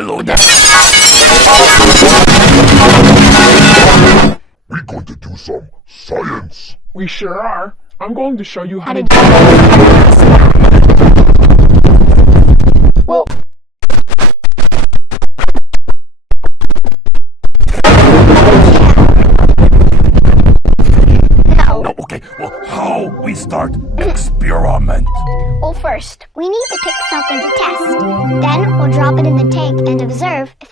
Hello there. We're going to do some science. We sure are. I'm going to show you how to do Well, no. No, okay, well, how we start experiment? Well, first, we need to pick something to test. Then we'll drop it in the tank and observe if